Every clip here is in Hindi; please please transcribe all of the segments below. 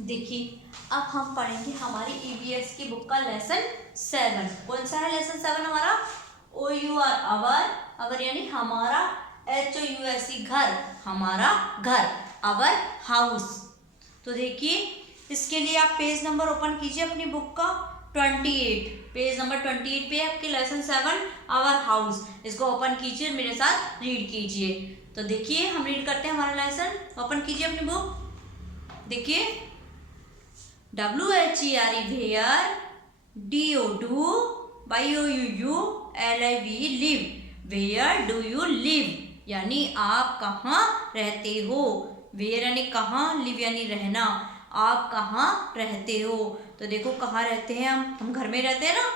देखिए अब हम पढ़ेंगे हमारी ईवीएस की बुक का लेसन 7। कौन सा है लेसन 7 हमारा? ओ यू आर अवर, अवर यानी हमारा, H O U S E घर, हमारा घर, अवर हाउस। तो देखिए इसके लिए आप पेज नंबर ओपन कीजिए अपनी बुक का 28, पेज नंबर 28 पे आपके लेसन 7 आवर हाउस। इसको ओपन कीजिए, मेरे साथ रीड कीजिए। तो देखिए हम रीड करते हैं हमारा लेसन। ओपन कीजिए अपनी बुक। देखिए WHERE where, DO do, YOUU LIV live, where do you live यानी आप कहाँ रहते हो। वेयर यानी कहाँ, लिव यानी रहना, आप कहाँ रहते हो। तो देखो कहाँ रहते हैं हम घर में रहते हैं ना।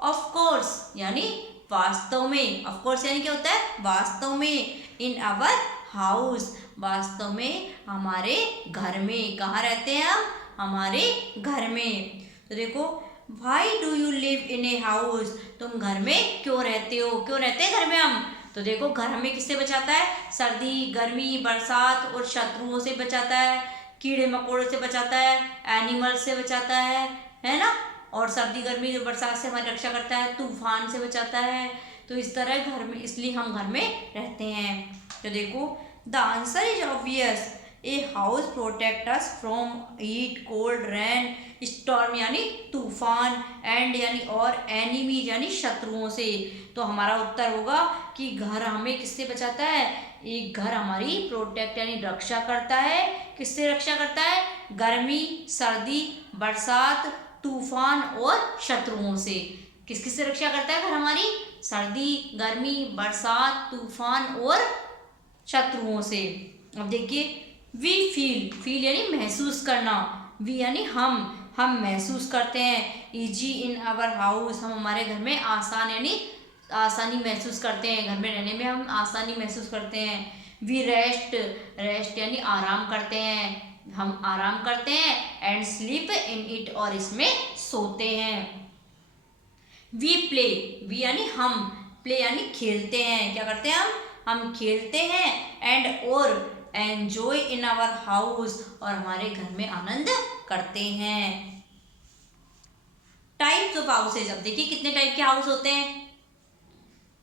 ऑफ कोर्स यानी वास्तव में, ऑफ कोर्स यानी क्या होता है? वास्तव में। इन आवर हाउस, वास्तव में हमारे घर में। कहाँ रहते हैं हम? हमारे घर में। तो देखो why do you live in a house, तुम घर में क्यों रहते हो, क्यों रहते हैं घर में हम? तो देखो घर हमें किससे बचाता है? सर्दी, गर्मी, बरसात और शत्रुओं से बचाता है, कीड़े मकोड़ों से बचाता है, एनिमल से बचाता है ना। और सर्दी गर्मी बरसात से हमारी रक्षा करता है, तूफान से बचाता है। तो इस तरह घर में, इसलिए हम घर में रहते हैं। तो देखो the answer is obvious, a house protect us from heat, cold, rain, storm यानी तूफान, एंड यानी और, एनिमीज यानी शत्रुओं से। तो हमारा उत्तर होगा कि घर हमें किससे बचाता है? एक घर हमारी प्रोटेक्ट यानी रक्षा करता है। किससे रक्षा करता है? गर्मी, सर्दी, बरसात, तूफान और शत्रुओं से। किस किस से रक्षा करता है घर हमारी? सर्दी, गर्मी, बरसात, तूफान और शत्रुओं से। अब देखिए वी फील, फील यानी महसूस करना, वी यानी हम महसूस करते हैं। इजी इन आवर हाउस, हम हमारे घर में आसान यानी आसानी महसूस करते हैं, घर में रहने में हम आसानी महसूस करते हैं। वी रेस्ट, रेस्ट यानी आराम करते हैं, हम आराम करते हैं। एंड स्लीप इन इट, और इसमें सोते हैं। वी प्ले, वी यानी हम, प्ले यानी खेलते हैं, क्या करते हैं हम खेलते हैं। एंड और एंजॉय इन आवर हाउस, और हमारे घर में आनंद करते हैं। टाइप्स ऑफ हाउसेज, अब देखिए कितने टाइप के हाउस होते हैं।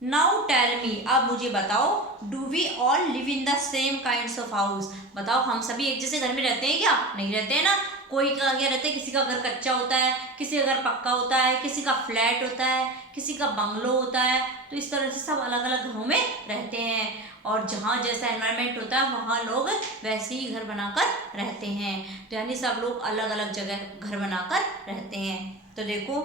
नाउ टेल मी, अब मुझे बताओ, do we all live in the same kinds of house, बताओ हम सभी एक जैसे घर में रहते हैं क्या? नहीं रहते हैं ना। कोई का क्या रहता है, किसी का घर कच्चा होता है, किसी का घर पक्का होता है, किसी का फ्लैट होता है, किसी का बंगलो होता है। तो इस तरह से सब अलग अलग घरों में रहते हैं, और जहाँ जैसा एनवायरनमेंट होता है वहाँ लोग वैसे ही घर बनाकर रहते हैं। तो यानी सब लोग अलग अलग जगह घर बनाकर रहते हैं। तो देखो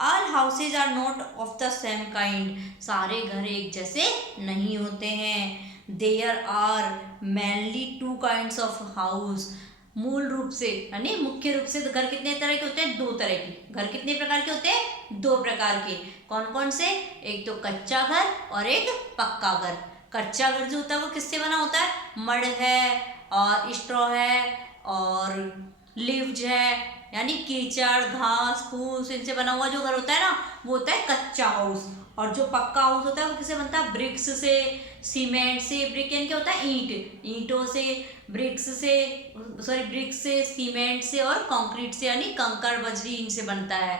all houses are not of the same kind, सारे घर एक जैसे नहीं होते हैं। There are mainly two kinds of house, मूल रूप से यानी मुख्य रूप से घर कितने तरह के होते हैं? दो तरह के। घर कितने प्रकार के होते हैं? दो प्रकार के। कौन कौन से? एक तो कच्चा घर और एक पक्का घर। कच्चा घर जो होता है वो किससे बना होता है? मड है और स्ट्रॉ है और लिव्ज है, यानी कीचड़, घास फूस इनसे बना हुआ जो घर होता है ना, वो होता है कच्चा हाउस। और जो पक्का हाउस होता है वो किससे बनता है? ब्रिक्स से, सीमेंट से। ब्रिक यानी क्या होता है? ईंट, ईंटों से, ब्रिक्स से, सॉरी ब्रिक्स से, सीमेंट से और कंक्रीट से यानी कंकड़ बजरी, इनसे बनता है।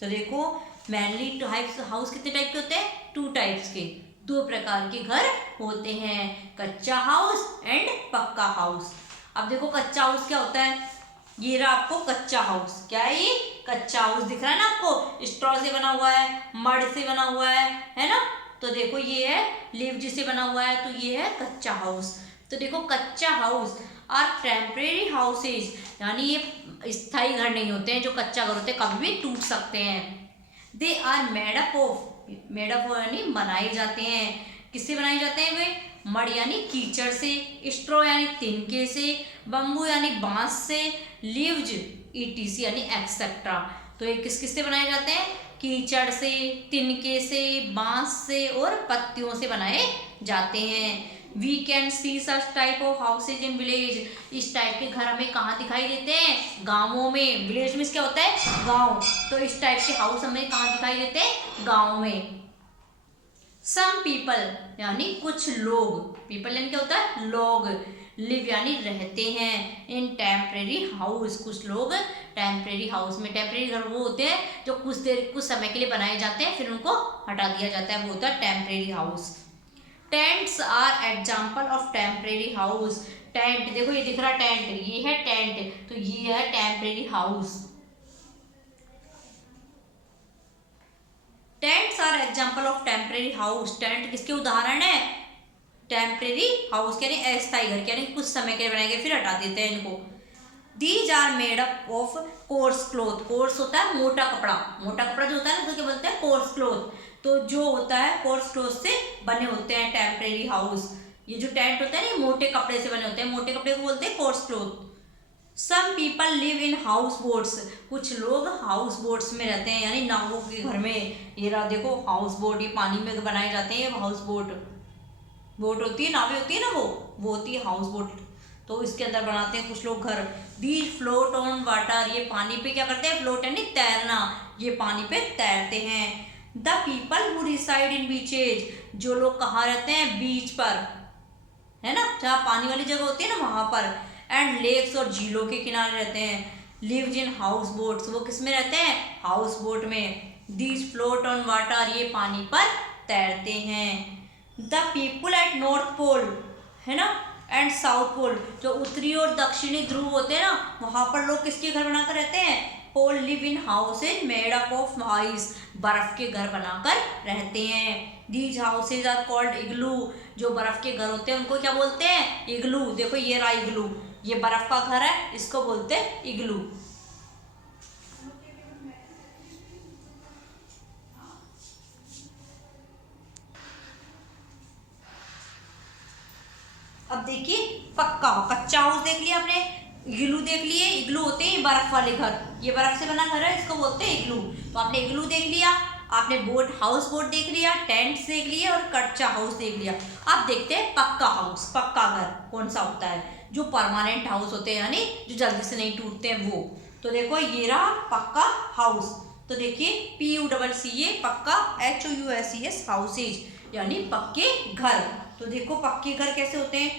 तो देखो मेनली हाउस कितने टाइप के होते हैं? टू टाइप्स के, दो प्रकार के घर होते हैं, कच्चा हाउस एंड पक्का हाउस। अब देखो कच्चा हाउस क्या होता है? ये रहा आपको कच्चा हाउस। क्या है ये? कच्चा हाउस दिख रहा है ना आपको, स्ट्रॉ से बना हुआ है, मड से बना हुआ है ना। तो देखो ये है लिव्ज से बना हुआ है, तो ये है कच्चा हाउस। तो देखो कच्चा हाउस आर टेम्परेरी हाउसेज, यानी ये स्थायी घर नहीं होते हैं। जो कच्चा घर होते हैं कभी भी टूट सकते हैं। They are made up of, made up यानी बनाए जाते हैं। किससे बनाए जाते हैं वे? मड यानी कीचड़ से, स्ट्रॉ यानी तिनके से, बम्बू यानी बांस से, लीव्ज ETC यानी एक्सेट्रा। तो ये किस किस से बनाए जाते हैं? कीचड़ से, तिनके से, बांस से और पत्तियों से बनाए जाते हैं। We can see such type of houses in village, इस टाइप के घर हमें कहाँ दिखाई देते हैं? गाँवों में। विलेज में क्या होता है? गाँव। तो इस टाइप के हाउस हमें कहाँ दिखाई देते हैं? गाँव में। सम पीपल यानी कुछ लोग, पीपल यानी क्या होता है? लोग। लिव यानी रहते हैं इन टेम्परेरी हाउस। कुछ लोग टेम्परेरी हाउस में, टेम्परेरी घर वो होते हैं जो कुछ समय के लिए बनाए जाते हैं फिर उनको हटा दिया जाता है, वो होता है temporary house. Tents are example of temporary house. Tent देखो ये दिख रहा टेंट, ये है टेंट, तो ये है temporary house. Tents are example of temporary house. Tent किसके उदाहरण है? टेम्परेरी हाउस यानी अस्थायी घर, यानी कुछ समय के लिए बनाए गए फिर हटा देते हैं इनको। These are made up of coarse cloth. Coarse होता है मोटा कपड़ा, मोटा कपड़ा जो होता है ना तो क्या बोलते हैं कोर्स क्लोथ। तो जो होता है कोर्स क्लोथ से बने होते हैं टेम्परेरी हाउस। ये जो टेंट होता है ना मोटे कपड़े से बने होते हैं, मोटे कपड़े को बोलते हैं coarse cloth. Some people live in house boats. कुछ लोग हाउस बोट्स में रहते हैं यानी नावों के घर में। ये रहा देखो हाउस बोट, ये पानी में बनाए जाते हैं ये हाउस बोट। बोट होती है, नावें होती है ना, वो होती है हाउस बोट। तो इसके अंदर बनाते हैं कुछ लोग घर। दी फ्लोट ऑन वाटर। ये पानी पे क्या करते हैं? फ्लोट यानी तैरना, ये पानी पे तैरते हैं। The people who reside in beaches. जो लोग कहाँ रहते हैं? बीच पर, है ना, जहाँ पानी वाली जगह होती है ना वहां पर। एंड लेक्स और झीलों के किनारे रहते हैं। Lives in house boats. वो किस में रहते हैं? हाउस बोट में। These float on water. ये पानी पर तैरते हैं। The people at north pole, है ना, एंड साउथ पोल। जो उत्तरी और दक्षिणी ध्रुव होते हैं ना वहां पर लोग किसके घर बनाकर रहते हैं? Pole live in houses made up of ice. बर्फ के घर बनाकर रहते हैं। These houses are called igloo. जो बर्फ के घर होते हैं उनको क्या बोलते हैं? इग्लू। देखो ये रहा इग्लू, ये बर्फ का घर है, इसको बोलते हैं इग्लू। अब देखिए पक्का, कच्चा हाउस देख लिया आपने, इग्लू देख लिए। इग्लू होते हैं बर्फ वाले घर, ये बर्फ से बना घर है, इसको बोलते हैं इग्लू। तो आपने इग्लू देख लिया, आपने बोट, हाउस बोट देख लिया, टेंट्स देख लिए और कच्चा हाउस देख लिया। अब देखते हैं पक्का हाउस। पक्का घर कौन सा होता है? जो परमानेंट हाउस होते हैं यानी जो जल्दी से नहीं टूटते हैं वो। तो देखो ये रहा पक्का हाउस। तो देखिए PUCCA पक्का, HOUSES हाउसेज यानी पक्के घर। तो देखो पक्के घर कैसे होते हैं?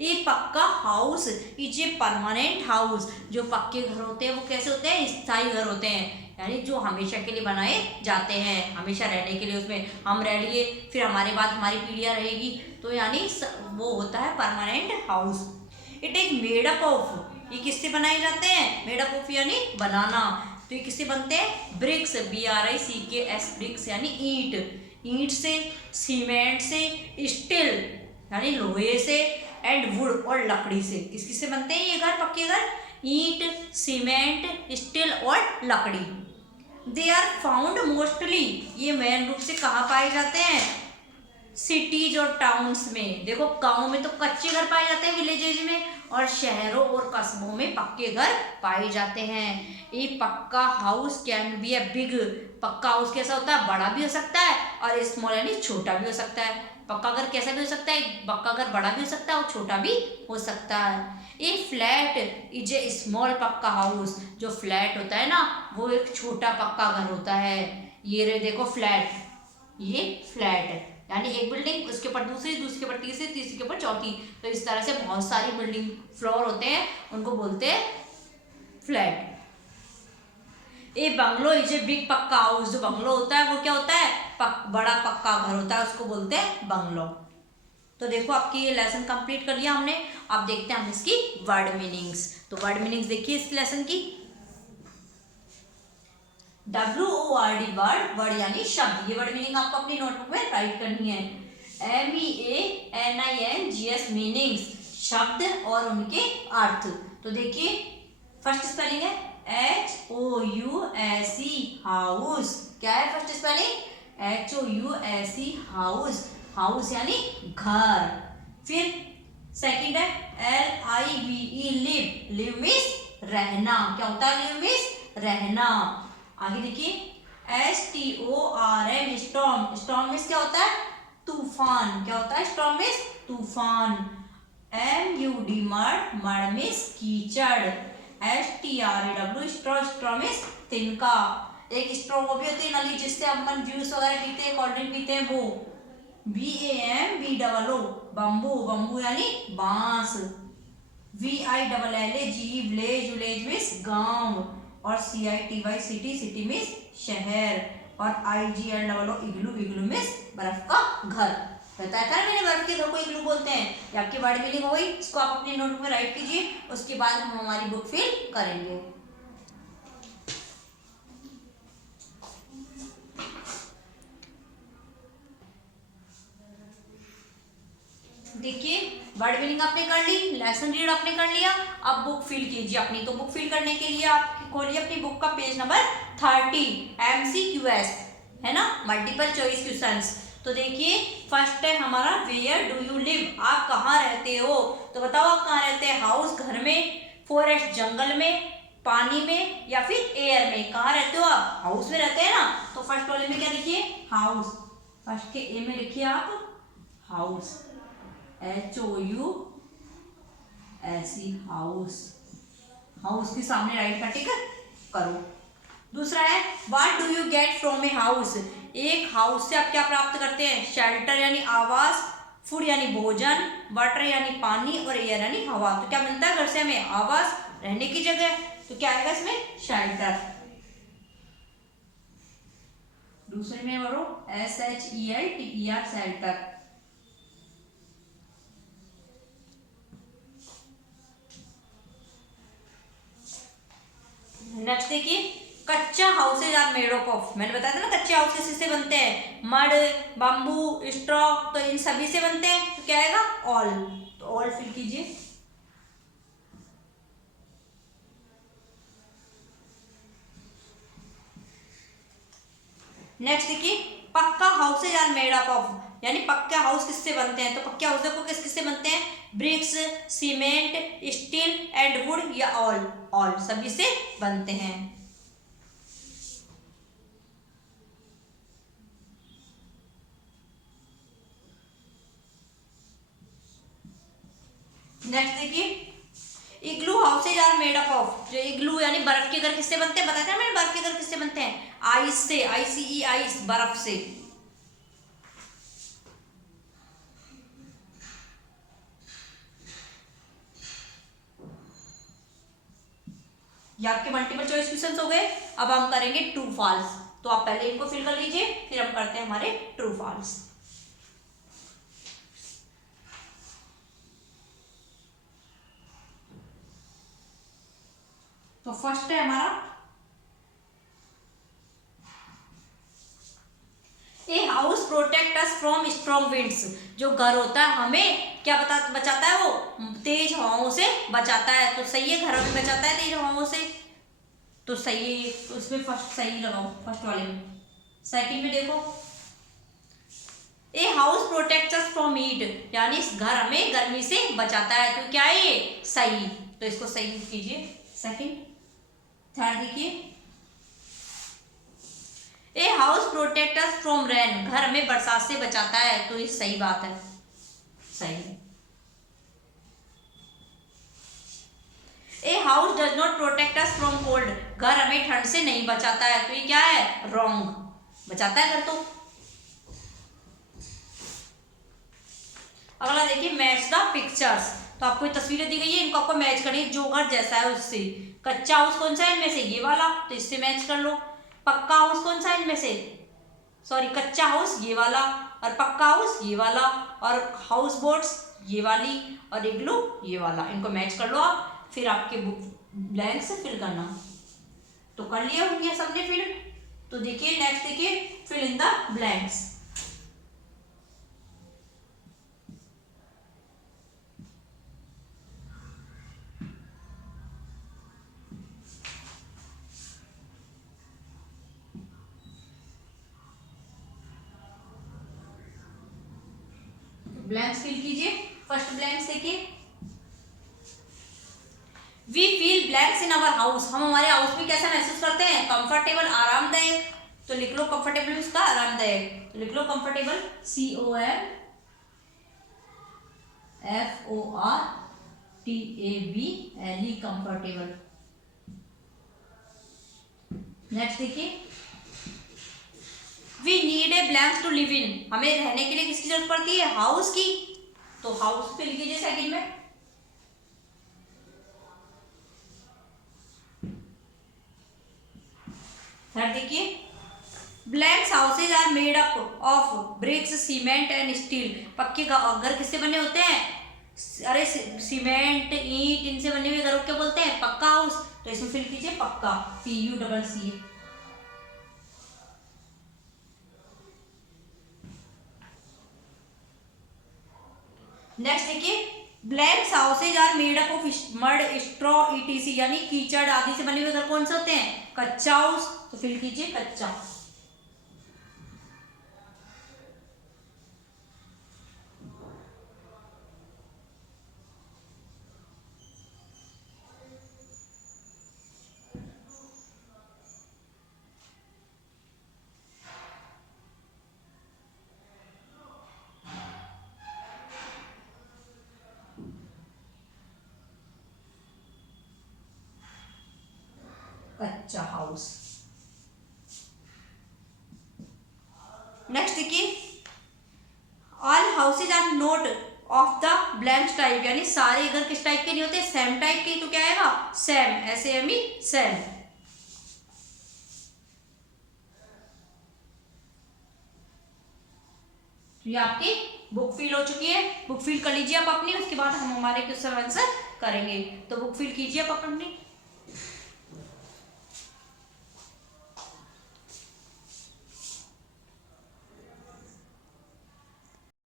ये पक्का house is a permanent house. जो पक्के घर होते हैं वो कैसे होते हैं? स्थायी घर होते हैं, यानी जो हमेशा के लिए बनाए जाते हैं, हमेशा रहने के लिए उसमें हम रह लिए, फिर हमारे बाद हमारी पीढ़ियां रहेगी, तो यानी वो होता है permanent house. It is made up of. ये किससे बनाए जाते हैं? मेड अप ऑफ यानी बनाना। तो ये किससे बनते हैं? ब्रिक्स, BRICKS, ब्रिक्स यानी ईंट। ईंट से, सीमेंट से, स्टील यानी लोहे से, एंड वुड और लकड़ी से। किस किस से बनते हैं ये घर? पक्के घर ईंट, सीमेंट, स्टील और लकड़ी। They are found mostly. ये मेन रूप से कहाँ पाए जाते हैं? सिटीज और टाउन्स में। देखो गाँव में तो कच्चे घर पाए जाते हैं, विलेजेज में, और शहरों और कस्बों में पक्के घर पाए जाते हैं। ये पक्का house can be a big. पक्का हाउस कैसा होता है? बड़ा भी हो सकता है और स्मॉल यानी छोटा भी हो सकता है। पक्का घर कैसा भी हो सकता है? पक्का घर बड़ा भी हो सकता है और छोटा भी हो सकता है। ए फ्लैट इज ए स्मॉल पक्का हाउस। जो फ्लैट होता है ना वो एक छोटा पक्का घर होता है। ये रहे देखो फ्लैट, ये फ्लैट है यानी एक बिल्डिंग, उसके ऊपर दूसरी, दूसरे के ऊपर तीसरी, तीसरी के ऊपर चौथी। तो इस तरह से बहुत सारी बिल्डिंग फ्लोर होते हैं, उनको बोलते हैं flat. A bungalow is a big पक्का हाउस। जो बंगलो होता है वो क्या होता है? बड़ा पक्का घर होता है, उसको बोलते हैं बंगलो। तो देखो आपकी ये लेसन कंप्लीट कर लिया हमने। अब देखते हैं हम इसकी वर्ड मीनिंग्स। तो वर्ड मीनिंग्स देखिए इस लेसन की। WORD वर्ड, वर्ड यानी शब्द। ये वर्ड मीनिंग आपको अपनी नोटबुक में राइट करनी है। MEANINGS मीनिंग्स, शब्द और उनके अर्थ। तो देखिए फर्स्ट स्पेलिंग है HOUSE हाउस। क्या है first spelling? HOUSE house. House यानी घर। फिर सेकंड है LIVE लिव। लिव मीन्स रहना। क्या होता है लिव मीन्स? रहना। आगे देखिए STORM स्टॉर्म। स्टॉर्म मीन्स क्या होता है? तूफान। क्या होता है? स्टॉर्म मीन्स तूफान। MUD मड, मड मीन्स कीचड़। STRAW स्ट्रॉ, स्ट्रॉ मीन्स तिनका। एक स्ट्रॉ वो भी होती है नली जिससे अपन जूस वगैरह पीते हैं, कोल्ड ड्रिंक पीते हैं, वो। BAMBOO bamboo. बम्बू यानी बांस। VILLAGE विलेज, विलेज मीन्स गांव, और CITY सिटी, सिटी मीन्स शहर, और IGLOO इग्लू, इग्लू मीन्स बर्फ का घर। बताया था मैंने बर्फ के घर को इग्लू बोलते हैं। ये आपकी वर्ड मीनिंग हो गई, इसको आप अपनी नोटबुक में राइट कीजिए, उसके बाद हम हमारी बुक फिल करेंगे। देखिए वर्ड मीनिंग आपने कर ली, लेसन रीड आपने कर लिया, अब बुक फिल कीजिए अपनी। तो बुक फिल करने के लिए आप खोलिए अपनी बुक का पेज नंबर 30, MCQS है ना, मल्टीपल चॉइस क्वेश्चंस। तो देखिए फर्स्ट है हमारा वेयर डू यू लिव, आप कहाँ रहते हो। तो बताओ आप कहाँ रहते हैं, हाउस घर में, फॉरेस्ट जंगल में, पानी में, या फिर एयर में। कहाँ रहते हो आप, हाउस में रहते हैं ना। तो फर्स्ट वाले में क्या लिखिए, हाउस, फर्स्ट के ए में लिखिए आप हाउस, HOUSE, हाउस, हाउस के सामने राइट का टिक करो। दूसरा है what do you get from a house, एक हाउस से आप क्या प्राप्त करते हैं, शेल्टर यानी आवास, फूड यानी भोजन, वाटर यानी पानी, और एयर यानी हवा। तो क्या मिलता है घर से हमें, आवास, रहने की जगह, तो क्या आएगा इसमें, शेल्टर। दूसरे में बोलो SHELTER, शेल्टर। नेक्स्ट देखिए कच्चा हाउसेज आर मेड ऑफ, मैंने बताया था ना कच्चे हाउस किससे बनते हैं, मड, बम्बू, स्ट्रॉ, तो इन सभी से बनते हैं। तो क्या आएगा, ऑल। तो ऑल फिल कीजिए। नेक्स्ट देखिए pucca houses are made up of, यानी पक्का हाउस किससे बनते हैं। तो पक्के हाउस देखो किससे बनते हैं, bricks, cement, steel and wood, या ऑल, ऑल सभी से बनते हैं। नेक्स्ट देखिए igloo houses are made up of, जो इग्लू यानी बर्फ के घर किससे बनते हैं, बताया था मैंने बर्फ के घर किससे बनते हैं, आइस से, ICE आइस, बर्फ से। ये आपके मल्टीपल चॉइस क्वेश्चंस हो गए। अब हम करेंगे ट्रू फॉल्स, तो आप पहले इनको फिल कर लीजिए, फिर हम करते हैं हमारे ट्रू फॉल्स। तो फर्स्ट है हमारा a house protect us from strong winds, जो घर होता है हमें क्या बचाता है, वो तेज हवाओं से बचाता है। तो सही है, घर हमें बचाता है तेज हवाओं से, तो सही है। तो उसमें फर्स्ट सही लगाओ, फर्स्ट वाले में। सेकंड में देखो a house protect us from heat, यानी इस घर हमें गर्मी से बचाता है। तो क्या है ये, सही, तो इसको सही कीजिए सेकंड। थर्ड देखिए a house protect us from rain, घर हमें बरसात से बचाता है। तो ये सही बात है, सही। A house does not protect us from cold, घर हमें ठंड से नहीं बचाता है। तो ये क्या है, रॉन्ग, बचाता है घर तो। अगला देखिए मैच द पिक्चर्स, तो आपको तस्वीरें दी गई है, इनको आपको मैच करनी है जो घर जैसा है उससे। कच्चा हाउस कौन सा है इनमें से, ये वाला, तो इससे मैच कर लो। पक्का हाउस कौन सा है इनमें से, सॉरी कच्चा हाउस ये वाला, और पक्का हाउस ये वाला, और हाउस बोट्स ये वाली, और इग्लू ये वाला, इनको मैच कर लो आप। फिर आपके बुक ब्लैंक से फिल करना। तो कर लिया होंगे सबने फिल। तो देखिए नेक्स्ट देखिए fill in the blanks. Blanks fill कीजिए। फर्स्ट ब्लैंक्स देखिए we fill blanks in our house, हम हमारे हाउस में कैसा महसूस करते हैं, कंफर्टेबल, आरामदायक। तो लिख लो कंफर्टेबल उसका आरामदायक, तो लिख लो कंफर्टेबल, COMFORTABLE, कंफर्टेबल। नेक्स्ट देखिए we need a blanks to live in, हमें रहने के लिए किसकी जरूरत पड़ती है, हाउस की। तो हाउस पे लिख लीजिए सेकंड में। थर्ड देखिए, blanks houses are made up of bricks cement and steel. पक्के घर किससे बने होते हैं? अरे सीमेंट ईंट इनसे बने हुए घरों को क्या बोलते हैं? पक्का हाउस। तो इसमें फिल कीजिए पक्का, PUCC। नेक्स्ट देखिए, blanks houses are made up of mud straw ETC, यानी कीचड़ आदि से बने हुए घर कौन से होते हैं? कच्चा हाउस। तो फिल कीजिए कच्चा। कच्चा हाउस। नेक्स्ट देखिए, all houses are not of the blank type, यानी सारे घर किस टाइप के नहीं होते? सेम टाइप के। तो क्या आएगा? Same, SAME, same. तो ये आपकी बुक फिल हो चुकी है। बुक फिल कर लीजिए आप अपनी, उसके बाद हम हमारे क्वेश्चन आंसर करेंगे। तो बुक फिल कीजिए आप अपनी।